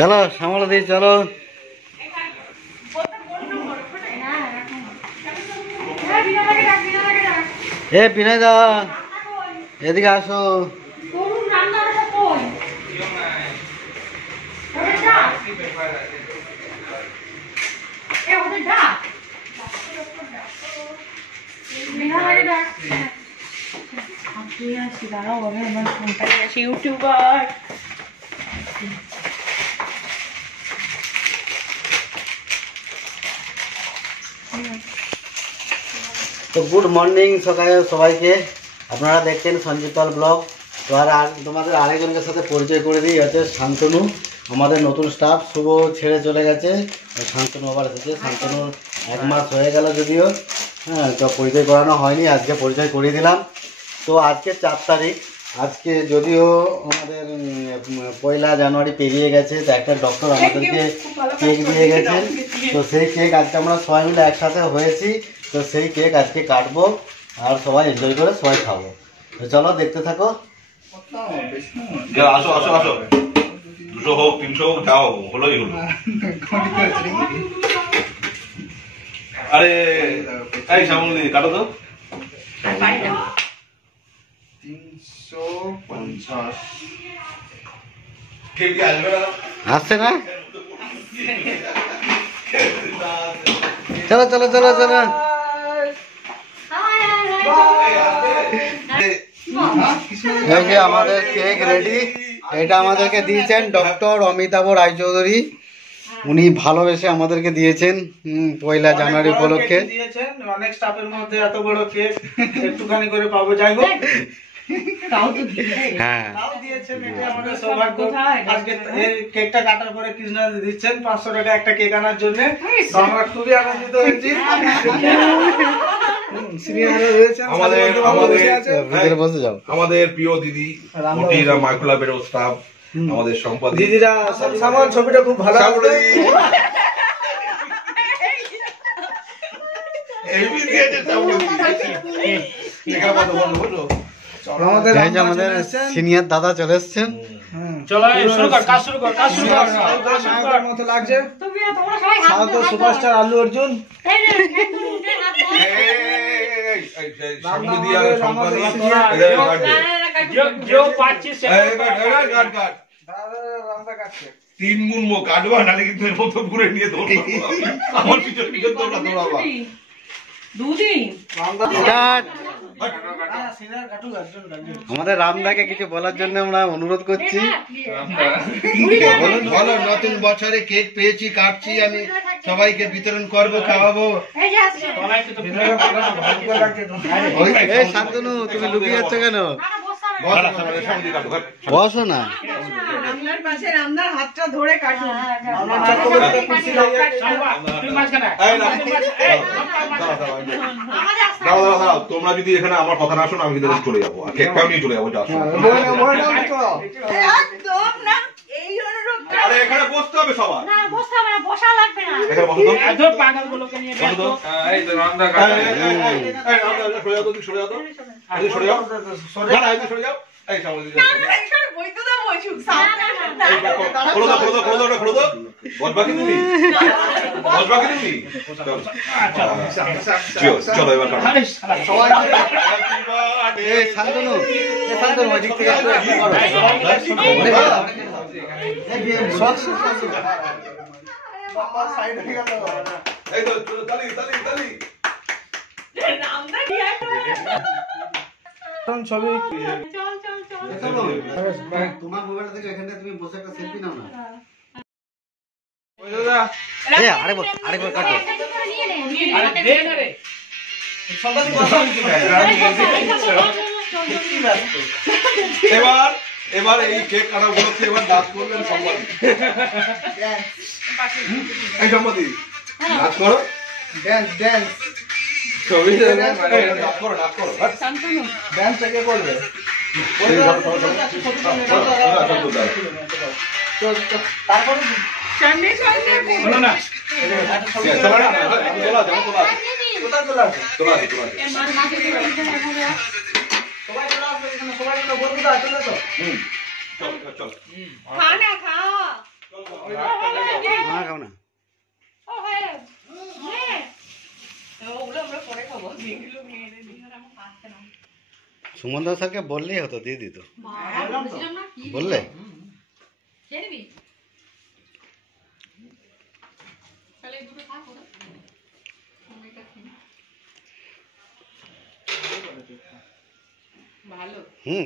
চলো সামাল দিই, চলো। এ বিনয় দা, এদিকে আসো। ইউটিউবার তো গুড মর্নিং সকালে সবাইকে। আপনারা দেখছেন সঞ্জীব পাল ব্লগ। তো আর তোমাদের আরেকজনের সাথে পরিচয় করে দিই, হচ্ছে শান্তনু, আমাদের নতুন স্টাফ। শুভ ছেড়ে চলে গেছে, শান্তনু আবার এসেছে। শান্তনুর 1 মাস হয়ে গেল যদিও, হ্যাঁ, তো পরিচয় করানো হয়নি, আজকে পরিচয় করিয়ে দিলাম। তো আজকে 4 তারিখ, আজকে যদিও আমাদের 1 জানুয়ারি পেরিয়ে গেছে, তো একটা ডক্টর আমাদেরকে কেক দিয়ে গেছেন। তো সেই কেক আজকে আমরা সবাই মিলে একসাথে হয়েছি। তো সেই কেক আজকে কাটবো আর সবাই এনজয় করে সবাই খাবো। তো চলো দেখতে থাকো। আসো আসো আসো, 200 হোক 300 হোক যা হোক, হলোই হলো। আরে এই সামনে কাটো তো। 350 কেজি আসবে না, আসছে না? চলো চলো চলো চলো। এই যে আমাদের কেক রেডি। এটা আমাদেরকে দিয়েছেন ডক্টর অমিতাভ রায়চৌধুরী। উনি ভালোবেসে আমাদেরকে দিয়েছেন 1 জানুয়ারি উপলক্ষে। দিয়েছেন অনেক স্টাফের মধ্যে এত বড় কেক একটুখানি করে পাবো, যাই হোক হ্যাঁ, তাও দিয়েছেন, এটা আমাদের সৌভাগ্য। আজকে এই কেকটা কাটার পরে কৃষ্ণা দিচ্ছেন 500 টাকা একটা কেক আনার জন্য। আমরা খুবই আনন্দিত হয়েছি। আমাদের প্রিয় দিদি মোটিরা মাইক্রোলাবের স্টাফ, আমাদের সম্পাদক দিদিরা সামান ছবিটা খুব ভালো আছে। আমাদের সিনিয়র দাদা চলে এসছেন। চলো শুরু কর, কাজ শুরু কর, কাজ শুরু কর। নায়কের মতো লাগছে সাউথের সুপারস্টার আল্লু অর্জুন। তিন গুণ মুখ কাটবা, নাহলে কিন্তু এর মতো ঘুরে নিয়ে দৌড় আমার পিছন পিছন দৌড়াবা। আমাদের রামদাকে কিছু বলার জন্য আমরা অনুরোধ করছি। বলো, নতুন বছরে কেক পেয়েছি, কাটছি, আমি সবাইকে বিতরণ করবো, খাওয়াবো। এই শান্তনু, তুমি লুকিয়ে যাচ্ছ কেন? বসো না। হাতটা ধরে কাটুন। তোমরা যদি এখানে আমার কথা না শোনো, আমি কিন্তু চলে যাবো, আর কেকটাও নিয়ে চলে যাবো। আরে এখানে বসতে হবে সবার। না বসতে হবে না, বসা লাগবে না। এখানে বসো তো। এত পাগলগুলোকে নিয়ে বসো তো। এই তো রামদা কাটে। এই রামদা সরে যাও তো, সরে যাও তো। এই সরে যাও। না না, এই সরে যাও। এই সামনে দিকে। না এখানে বইতে দাও, বসুক সামনে না। খোলো দাও, খোলো দাও, খোলো দাও, খোলো দাও। বসবা কি তুমি? বসবা কি তুমি? চলো এবার কাটো। এই শান্তনু, এই শান্তনু ওই দিক থেকে একটু করো। এই তো তালি তালি তালি। রামদা কি ছবি চল চল চল। তোমার মোবাইলটা থেকে এখানে তুমি বসে একটা সেলফি নাও না। আরেকবার কাটো। এবার এবার এই কেক কাটা উপলক্ষে এবার নাচ করবেন সম্পাদক। এই সম্পাদক নাচ করো, ড্যান্স ড্যান্স ছবি নাচ করো, নাচ করো। ড্যান্স থেকে করবে। তারপরে সামনে সামনে বলো না। কোথায় চলে আসে? এর মার মাকে বলতে হবে। সবাই চলে আসবে এখানে, সবাই মিলে বলবো তো, চলে তো। চল চল। খানা খাও। না খাও না। ওগুলো আমরা পরে খাবো এগুলো নিয়ে এনে দিই। সুমন দা স্যারকে বললেই হতো, দিয়ে দিত। বললে ভালো। হুম।